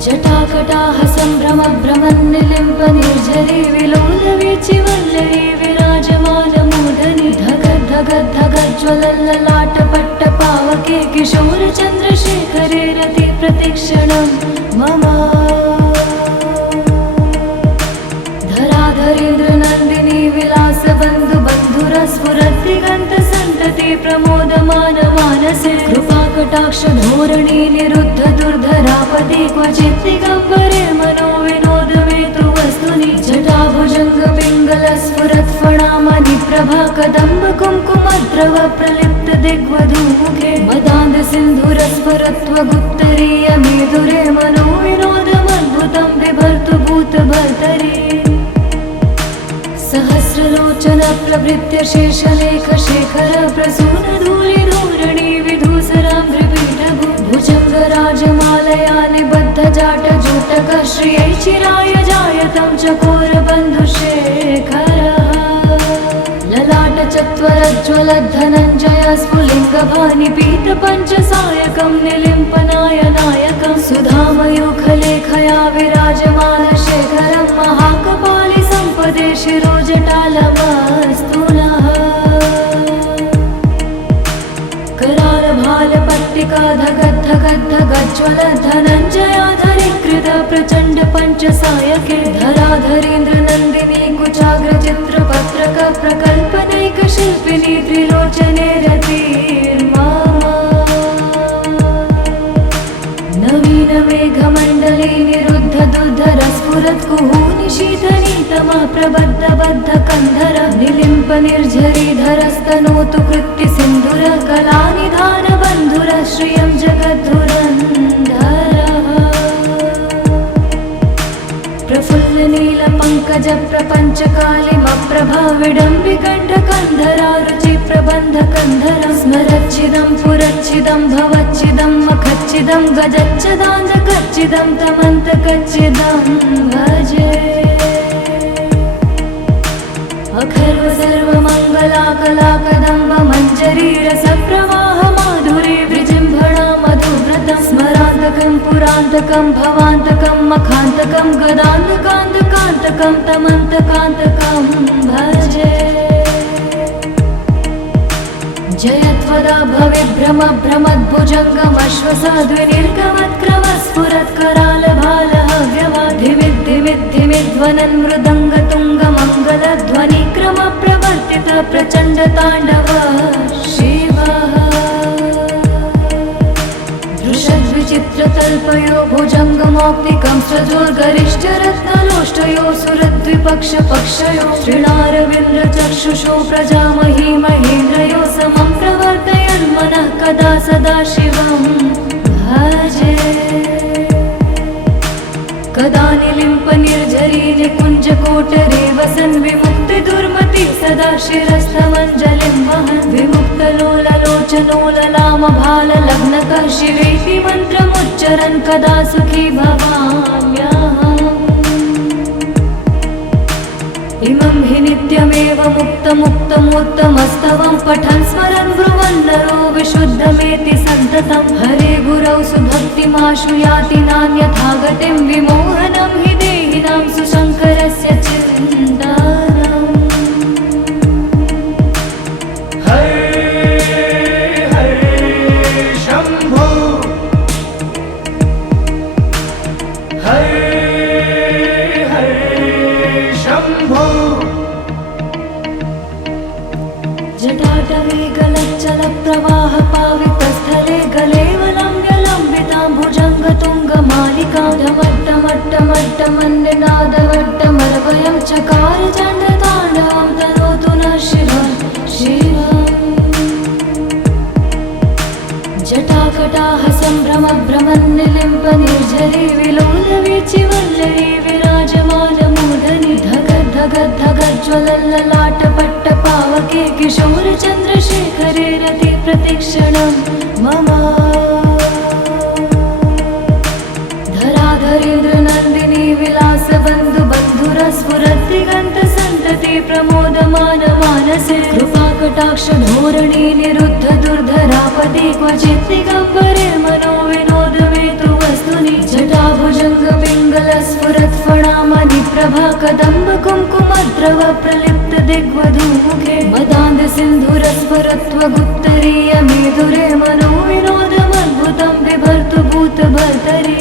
जटाकटाः सम्भ्रमभ्रमन्निलिम्प निर्झरी विलोलवीचिवल्लरी विराजमानमूढनि धगद्धगद्धगज्ज्वलल्ललाटपट्टपावके किशोरचन्द्रशेखरे रति प्रतिक्षणं मम धराधरेन्द्रनन्दिनी विलासबन्धुबन्धुरस्फुरद्दिगन्तसन्तति प्रमोदमानमानसे कृपाकटाक्षधोरणी निरुद्ध दुर्धरापदि क्वचित् दिगम्बरे मनोविनोदमेतु वस्तुनि जटाभुजङ्गपिङ्गलस्फुरत्फणामणि प्रभा कदम्ब कुङ्कुमद्रव प्रलिप्त दिग्वधूमुखे मदान्धसिन्धुरस्फुरत्वगुत्तरीयमेधुरे मनोविनोदमद्भुतं बिभर्तु भूतभर्तरि सहस्रलोचन प्रभृत्य शेषलेखशेखर प्रसूनधूलिधूरणि विधूसराम्भ्रिपीठभु भुजङ्गराजमालया निबद्धजाटजूटक श्रियै चिराय जायतं चकोरबन्धुशेखरः ललाटचत्वरज्ज्वलद्धनञ्जय स्फुलिङ्गभानिपीतपञ्चसायकं निलिम्पनायनायकं सुधामयूखलेखया विराजमानशेखरं महाकपालि सम्पदे शिरोजटालमस्तु नः करालभालपट्टिका धगद्धगद्धगज्ज्वलद्धनञ्जयाधरीकृत प्रचण्ड पञ्चसायके धराधरेन्द्रनन्दिनी कुचाग्रचित्रपत्रक प्रकल्पनैकशिल्पिनी त्रिलोचने रतिर्मा नवीनमेघमण्डले निरुद्ध दुर्धरस्फुरत्कुहूनि शीतनीतमा प्रबद्धबद्धकन्धर निलिम्प निर्झरीधरस्तनोतु कृत्तिसिन्धुर कलानिधानबन्धुर श्रियं जगद्धुरन्धरः प्रफुल्लनीलपङ्कजप्रपञ्चकालिमप्रभा विडम्बिकण्ठकन्धरा रुचिप्रबन्धकन्धरं स्मरच्चिदं पुरच्चिदं भवच्चिदं मखच्चिदं गजच्चदान्धकच्चिदं तमन्तकच्चिदं भजे अखर्व सर्वमङ्गलाकलाकदम्ब मञ्जरीरसप्रवाह माधुरी विजृम्भणा मधुव्रतं स्मरान्तकं पुरान्तकं भवान्तकं मखान्तकं गदान्तकान्तकान्तकं तमन्तकान्तकं भजे जयत्वदा भविभ्रमभ्रमद्भुजङ्गमश्वसाद्विनिर्गमत्क्रमस्फुरत्करालभालहव्यवाधिमिद्धिमिद्धिमिध्वनन् मृदङ्गतुङ्गमङ्गलध्वनिक्रमप्रवर्तित प्रचण्डताण्डव शिवः दृशद्विचित्रतल्पयो भुजङ्गमौक्तिकं सजोर्गरिष्ठरत्नलोष्टयो सुरद्विपक्षपक्षयो श्रीणारविन्द्रचक्षुषो प्रजामही महेन्द्रयो समं प्रवर्तयन्मनः कदा सदा शिवं भजे कदा निलिम्प निर्झरी निकुञ्जकोटरे वसन् विमुक्तिदुर्मति सदा शिरस्थमञ्जलिं वहन् विमुक्तलोललोचनोललामभाललग्नकः शिवेति मन्त्रमुच्चरन् कदा सुखी भवाम्यहम् इमं हि नित्यमेव मुक्तमुक्तमोत्तमस्तवं पठन् स्मरन् ब्रुवन् नरो विशुद्धमेति सन्ततं हरे गुरौ सुभक्तिमाशु याति नान्यथा गतिं विमोहनं हि देहिनां सुशङ्करस्य चिन्तानम् हर हर शम्भो हर हर शम्भो जटाटवे गलच्चलप्रवाह पावितस्थले गलेवलम्ब्य लम्बितां भुजङ्गतुङ्गमालिकां ढमट्टमट्टमट्टमन्यनादवट्टमरवयं चकार चण्डताण्डवं ताण्डवं तनोतु नः शिवः शिवम् जटाकटाह सम्भ्रमभ्रमन्निलिम्प निर्झरी विलोलवीचि वल्लरी विराजमानमूर्धनि धगद्धगद्धगज्ज्वलल्ललाटपट्टपावके किशोरचन्द्रशेखरे रति प्रतिक्षणं मम धराधरेन्द्रनन्दिनी विलासबन्धु बन्धुरस्फुरद्दिगन्तसन्तति प्रमोदमान मानसे कृपाकटाक्षधोरणी निरुद्ध दुर्धरापदि क्वचित् दिगम्बरे मनो विनोदमेतु वस्तुनि जटाभुजङ्गपिङ्गलस्फुरत्फणामणिप्रभा कदम्ब कुङ्कुमद्रव प्रलिप्त दिग्वधूमुखे मदान्दसिन्धुरस्फुरत्वगुप्तरीय मेधुरे मनो विनोदमद्भुतं बिभर्तु भूतभर्तरि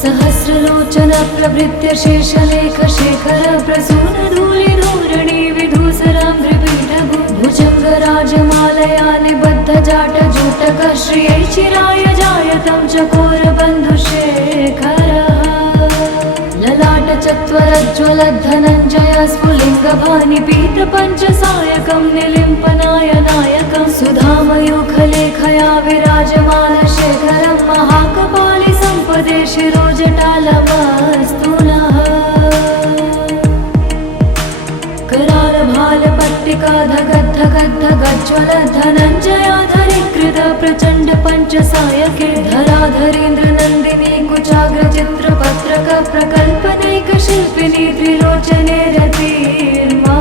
सहस्रलोचन प्रभृत्य शेषलेख शेखर प्रसून धूलिधूरणि विधूसराम्भ्रिपीठभु भुजङ्गराजमालया निबद्ध जाट जूटक श्रियै चिराय जायतं चकोरबन्धुशेखरः ललाट चत्वरज्ज्वलद्धनञ्जय स्फुलिङ्गभानि पीतपञ्चसायकं निलिम्पनाय नायकं सुधामयूखलेखया विराजमानशेखरं महाकपालि सम्पदे शिरोजटालमस्तु नः करालभालपट्टिका धगद्धगद्धगज्ज्वल धनञ्जयाधरीकृत प्रचण्ड पञ्चसायके धराधरेन्द्रनन्दिनी कुचाग्रचित्रपत्रक प्रकल्पनैकशिल्पिनी त्रिलोचने रतिर्मा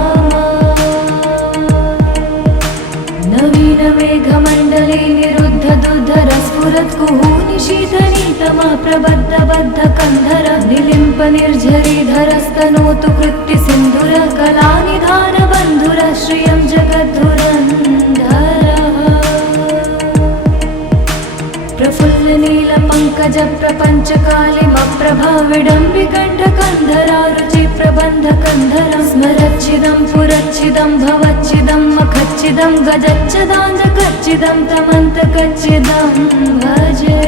नवीनमेघमण्डले निरुद्ध दुर्धरस्फुरत् कुहूनि शीतनीतमा प्रबद्ध बद्ध कन्धर निलिम्प निर्झरीधरस्तनोतु कृत्ति सिन्धुर कलानिधान बन्धुर श्रियं जगद्धुरन्धरः प्रफुल्ल नील पंकज प्रपंच कालिमप्रभा विडम्बिकण्ठकन्धरा रुचि प्रबन्ध कन्धरं स्मरच्छिदं पुरच्छिदं भवच्छिदं मखच्छिदं गजच्छदान्धकच्छिदं तमन्तकच्छिदं भजे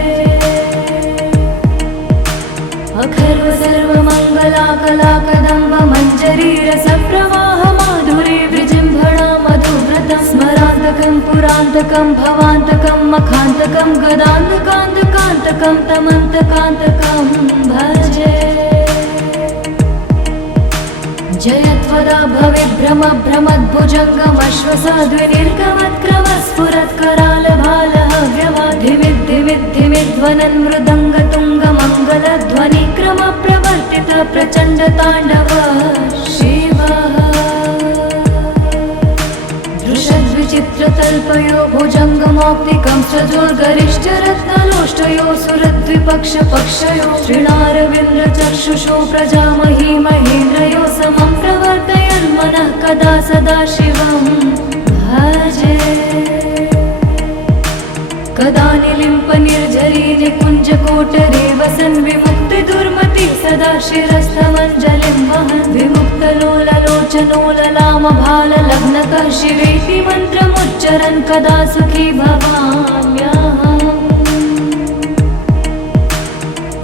अखर्व सर्वमङ्गलाकलाकदम्ब मञ्जरी रसप्रवाह माधुरी विजृम्भणा मधुव्रतं स्मरान्तकं पुरान्तकं भवान्तकं मखान्तकं गदान्तकान्तकान्तकं तमन्तकान्तकं भजे जयत्वदा भविभ्रम भ्रमद्भुजङ्गमश्वसाद्विनिर्गमत्क्रमस्फुरत्करालभालहव्यवाधिमिद्धिमिद्धिमिध्वनन् मृदङ्गतुङ्गमङ्गलध्वनिक्रम प्रवर्तित प्रचण्ड ताण्डव शिवः दृशद्विचित्रतल्पयो भुजङ्गमौक्तिकं सजोर्गरिष्ठरत्नलोष्टयो सुरद्विपक्षपक्षयो श्रीणारविन्द्रचक्षुषो प्रजामही महेन्द्रयो समं प्रवर्तयन्मनः कदा सदा शिवं भजे कदा निलिम्प निर्झरी निकुञ्जकोटरे वसन् विमुक्ति दुर्मति सदा शिरस्थमञ्जलिं वहन् विमुक्तलोललोचनोललामभाललग्नकः शिवेति मन्त्रमुच्चरन् कदा सुखी भवाम्यहम्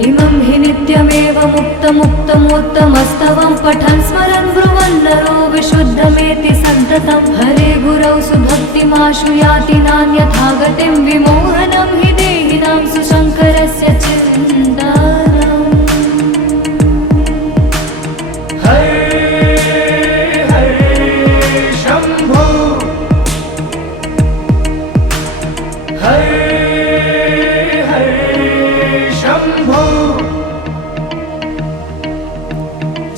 इमं हि नित्यमेव मुक्तमुत्तमोत्तमस्तवं पठन् स्मरन् ब्रुवन् नरो विशुद्धमेति सन्ततं हरे गुरौ सुभक्तिमाशु याति नान्यथा गतिं विमोहनं हि देहिनां सुशङ्करस्य चिन्तनम् हरे हरे शम्भो हरे हरे शम्भो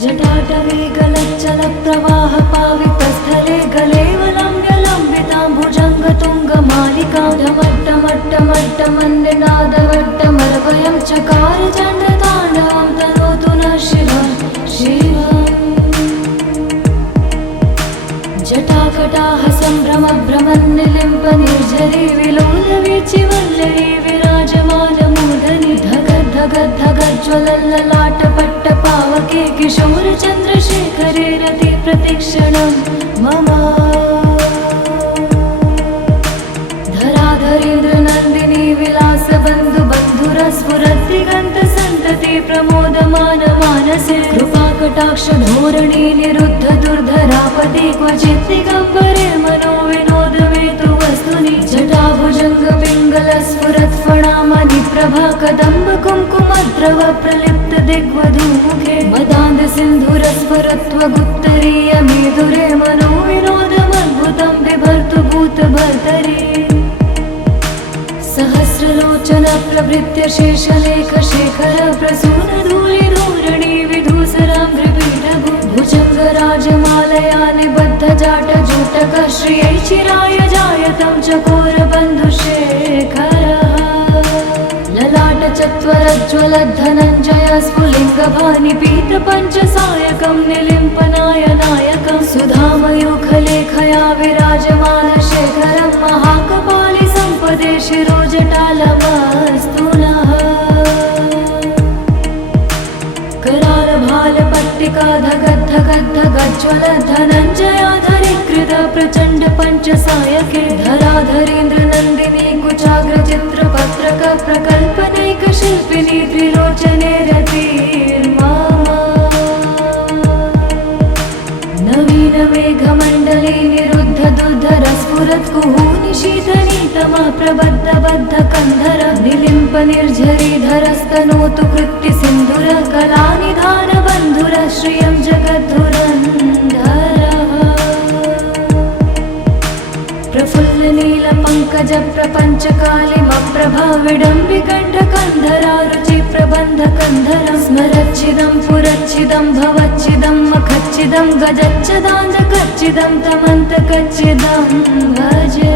जटाटवे गलच्चल प्रवाह पावितस्थले गलेवलम्ब्यलम्बितां भुजङ्गतुङ्गमालिकां ढमट्टमट्टमट्टमन्निनादवट्टमर्वयं चकार चण्डताण्डवं तनोतु नः शिवः शिवम् जटाकटाह सम्भ्रमभ्रमन्निलिम्प निर्झरी विलोलवीचि वल्लरी विराजमानमूर्धनि धगद्धगद्धगज्ज्वलल्ललाटपट्टपावके किशोरचन्द्रशेखरे रति प्रतिक्षणं मम धराधरेन्द्रनन्दिनी विलासबन्धु बन्धुरस्फुरद्दिगन्तसन्तति प्रमोदमान मानसे कृपाकटाक्षधोरणी निरुद्ध जटाकटाहसम्भ्रमभ्रमद्भुजङ्गमालिकाधरापति क्वचित् दिगम्बरे मनोविनोदमेतु वस्तुनि जटाभुजङ्गपिङ्गलस्फुरत्फणामणिप्रभा कदम्ब कुङ्कुमद्रव प्रलिप्त दिग्वधूमुखे मदान्दसिन्धुरस्फुरत्वगुत्तरीयमेधुरे मनोविनोदमद्भुतं बिभर्तु भूतभर्तरि सहस्रलोचन प्रभृत्य शेषलेखशेखर प्रसूनधूलिधूरणि विधूसराम्भ्रिपीठभु भुजङ्गराजमालया निबद्धजाटजूटक श्रियै चिराय जायतं चकोरबन्धुशेखरः ललाटचत्वरज्ज्वलद्धनञ्जय स्फुलिङ्गभानिपीतपञ्चसायकं निलिम्पनायनायकं सुधामयूखलेखया विराजमानशेखरं महाकपालि सम्पदे शिरोजटालमस्तु नः करालभालपट्टिका धगद्धगद्धगज्ज्वलद्धनञ्जयाधरीकृत प्रचण्ड पञ्चसायके धराधरेन्द्रनन्दिनी कुचाग्रचित्रपत्रक प्रकल्पनैकशिल्पिनी त्रिलोचने रतिर्मा नवीनमेघमण्डले निरुद्ध दुर्धरस्फुरत्कुहूनि शीतनीतमा प्रबद्धबद्धकन्धर निलिम्प निर्झरीधरस्तनोतु कृत्ति सिन्धुर कलानिधानबन्धुर श्रियं जगद्धुरन्धरः प्रफुल्लनीलपङ्कज प्रपञ्चकालिमप्रभा विडम्बिकण्ठकन्धरा रुचिप्रबन्धकन्धरं स्मरच्छिदं पुरच्छिदं भवच्छिदं मखच्छिदं गजच्छदान्धकच्छिदं तमन्तकच्छिदं भजे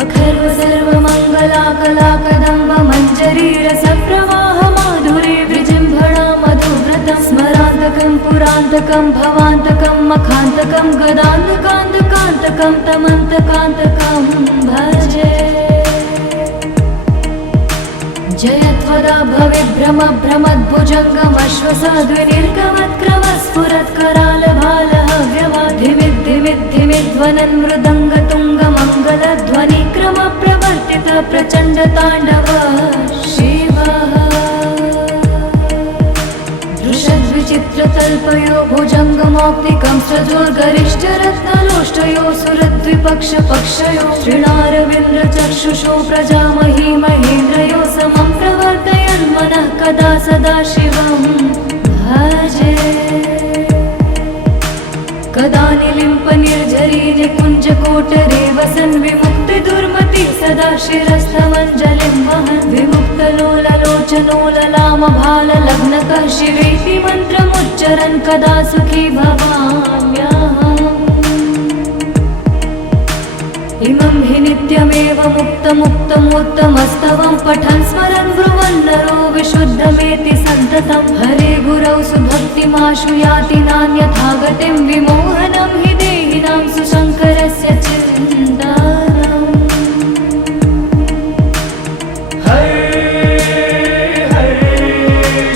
अखर्व सर्वमङ्गलाकलाकदम्ब मञ्जरीरसप्रवाह माधुरी विजृम्भणा मधुव्रतं स्मरान्तकं पुरान्तकं भवान्तकं मखान्तकं गदान्तकान्तकान्तकं तमन्तकान्तकं भजे जयत्वदा भविभ्रमभ्रमद्भुजङ्गमश्वसाद्विनिर्गमत्क्रमस्फुरत्करालभालहव्यवाधिमिद्धिमिद्धिमिध्वनन् मृदङ्गतुङ्गमङ्गलध्वनिक्रमप्रवर्तित प्रचण्डताण्डव शिवः दृशद्विचित्रतल्पयो भुजङ्गमौक्तिकं सजोर्गरिष्ठरत्नलोष्टयो सुरद्विपक्षपक्षयो श्रीणारविन्द्रचक्षुषो प्रजामही महेन्द्रयो समं प्रवर्तयन् मनः कदा सदा शिवं भजे कदा निलिम्प निर्झरी निकुञ्जकोटरे वसन् विमुक्तिदुर्मति सदा शिरस्थमञ्जलिं वहन् विमुक्तलोललोचनोललामभाललग्नकः शिवेति मन्त्रमुच्चरन् कदा सुखी भवाम्यहम् इमं हि नित्यमेव मुक्तमुक्तमोत्तमस्तवं पठन् स्मरन् ब्रुवन् नरो विशुद्धमेति सन्ततं हरे गुरौ सुभक्तिमाशु याति नान्यथा गतिं विमोहनं हि देहिनां सुशङ्करस्य चिन्तनम् हरे हरे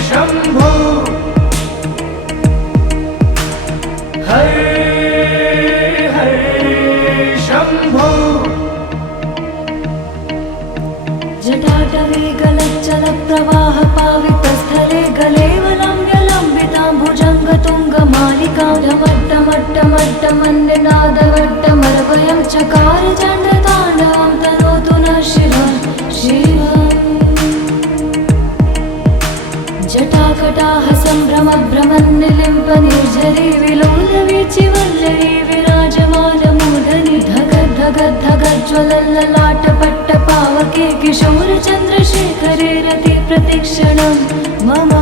शम्भो हरे हरे शम्भो जटाटवे गलच्चलप्रवाह पावितस्थले गलेवलम्ब्यलम्बितां भुजङ्गतुङ्गमालिकां ढमट्टमट्टमट्टमन्निनादवट्टमर्वयं चकार चण्डताण्डवं तनोतु नः शिवं शिवम् जटाकटाहसम्भ्रमभ्रमन्निलिम्प निर्झरी विलोलवीचिवल्लरी विराजमानमूर्धनि धगद्धगद्धगज्ज्वलल्ललाटपट्टपावके किशोरचन्द्रशेखरे रति प्रतिक्षणं मम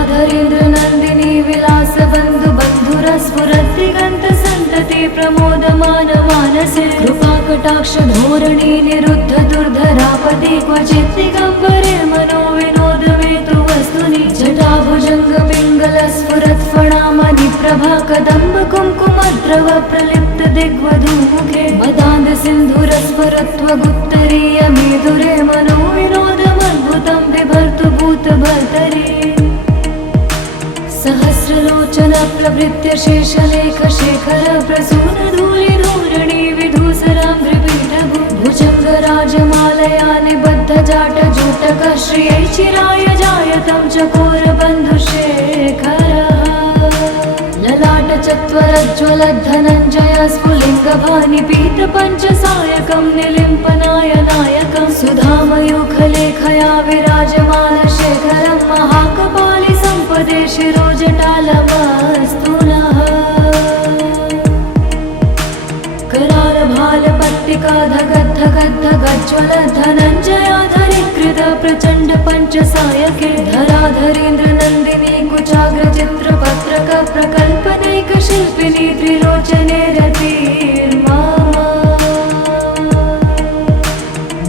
धराधरेन्द्रनन्दिनी विलासबन्धुबन्धुरस्फुरद्दिगन्तसन्तति प्रमोदमान मानसे कृपाकटाक्षधोरणी निरुद्ध दुर्धरापति क्वचित् दिगम्बरे मनोविनोदमेतु वस्तुनि जटाभुजङ्गपिङ्गलस्फुरत्फणामणिप्रभा कदम्ब कुङ्कुमद्रव प्रलिप्त दिग्वधूमुखे मदान्दसिन्धुरस्फुरत्वगुत्तरीयमेधुरे मनोविनोदमद्भुतं बिभर्तु भूतभर्तरि सहस्रलोचन प्रभृत्य शेषलेखशेखर प्रसूनधूलिधूरणि विधूसराम्भ्रिपीठभु भुजङ्गराजमालया निबद्धजाटजूटकः श्रियै चिराय जायतं चकोरबन्धुशेखरः ललाटचत्वरज्ज्वलद्धनञ्जय स्फुलिङ्गभानिपीतपञ्चसायकं निलिम्पनायनायकं सुधामयूखलेखया विराजमानशेखरं महाकपालि सम्पदे शिरोजटालमस्तु नः करालभालपट्टिकाधगद्धगद्धगज्ज्वल धनञ्जयाधरीकृत प्रचण्ड पञ्चसायके धराधरेन्द्र नन्दिनी कुचाग्रचित्रपत्रक प्रकल्पनैकशिल्पिनी त्रिलोचने रतिर्मा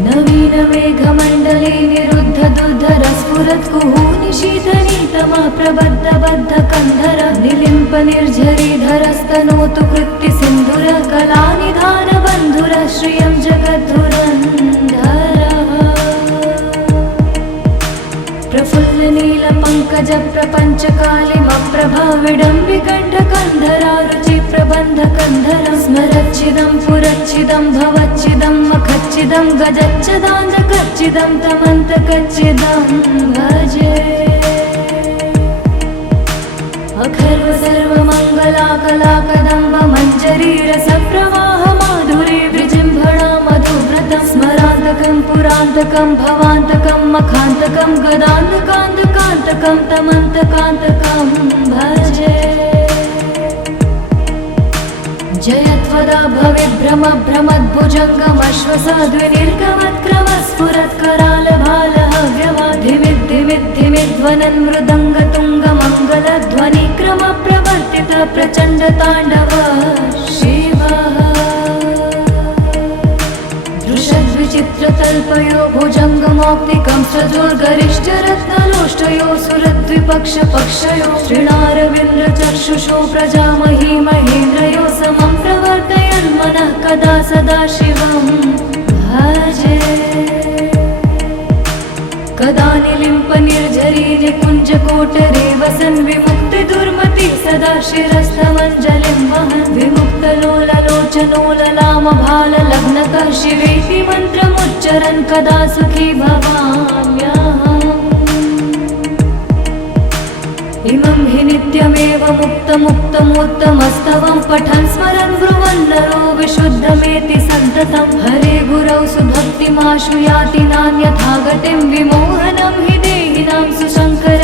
नवीन मेघमण्डले निरुद्ध दुर्धर स्फुरत्कुहूनिशीतनीतमा प्रबद्ध बद्ध कन्धर निलिम्प निर्झरीधरस्तनोतु कृत्ति सिन्धुर कलानिधान बन्धुर श्रियं जगद्धुरन्धरः प्रफुल्ल नील पंकज प्रपंच कालिमप्रभा विडम्बिकण्ठकन्धरा रुचि प्रबन्ध कन्धरं स्मरच्चिदं पुरच्चिदं भवच्चिदं मखच्चिदं गजच्चिदान्धकच्चिदं तमन्तकच्चिदं भजे अखर्व सर्वमङ्गलाकलाकदम्ब मञ्जरी रसप्रवाह माधुरी विजृम्भणा मधुव्रतं स्मरान्तकं पुरान्तकं भवान्तकं मखान्तकं गदान्तकान्तकान्तकं तमन्तकान्तकं भजे जयत्वदा भविभ्रम भ्रमद्भुजङ्गमश्वसाद्विनिर्गमत्क्रमस्फुरत्करालभालहव्यवाधिमिद्धिमिद्धिमिध्वनन् मृदङ्गतुङ्गमङ्गलध्वनिक्रम प्रवर्तित प्रचण्ड ताण्डव शिवः दृशद्विचित्रतल्पयो भुजङ्गमौक्तिकं सजोर्गरिष्ठरत्नलोष्टयो सुरद्विपक्षपक्षयो श्रीणारविन्द्रचक्षुषो प्रजामही महेन्द्रयो समं प्रवर्तयन्मनः कदा सदा शिवं भजे कदा निलिम्प निर्झरी निकुञ्जकोटरे वसन् विमुक्तिदुर्मति सदा शिरस्थमञ्जलिं वहन् विमुक्तलोललोचनोललामभाललग्नतः शिवेति मन्त्रमुच्चरन् कदा सुखी भवाम्यहम् इमं हि नित्यमेव मुक्तमुत्तमोत्तमस्तवं पठन् स्मरन् ब्रुवन् नरो विशुद्धमेति सन्ततं हरे गुरौ सुभक्तिमाशु याति नान्यथा गतिं विमोहनं हि देहिनां सुशङ्कर